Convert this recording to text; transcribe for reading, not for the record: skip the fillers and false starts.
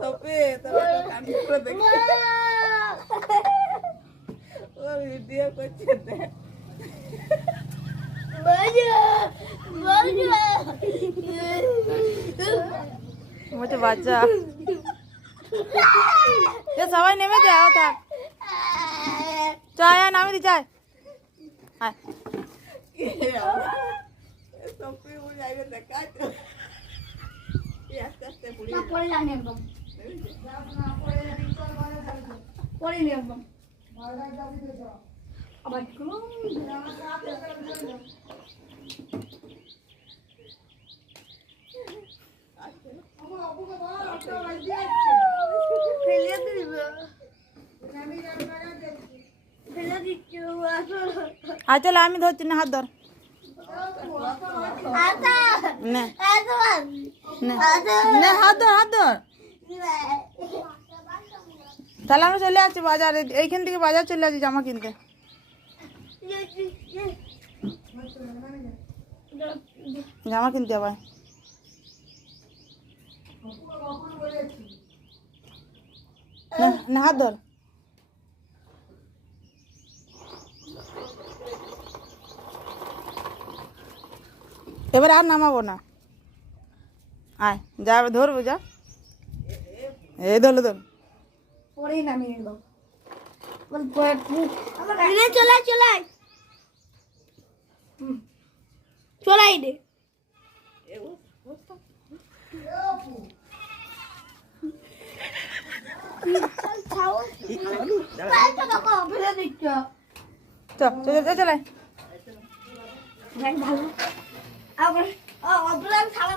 তবে তবে আমি করে দেখি ও ভিডিও করছে দেখ মুঝে বাচ্চা সবাই নেমে যাও থাক চায় নামে দি চায় তবে ও যাইবে দেখা আস্তে আস্তে পুড়ি পড়ে যায়নি একদম পড়েনি একদম আবার চলো আমি ধরছি না হাত ধর নে নে হাত ধর হাত ধর তাহলে আমরা চলে আসছি বাজারে এইখান থেকে বাজার চলে আসছি জামা কিনতে জামা কিনতে আবার না হাত ধর এবার আর নামাবো না আয় যা ধরবো যা এই ধরলো ধর পরেই নামিয়ে নিল চলাই চলাই চলাই দে চলাই ভালো আবার ছাড়া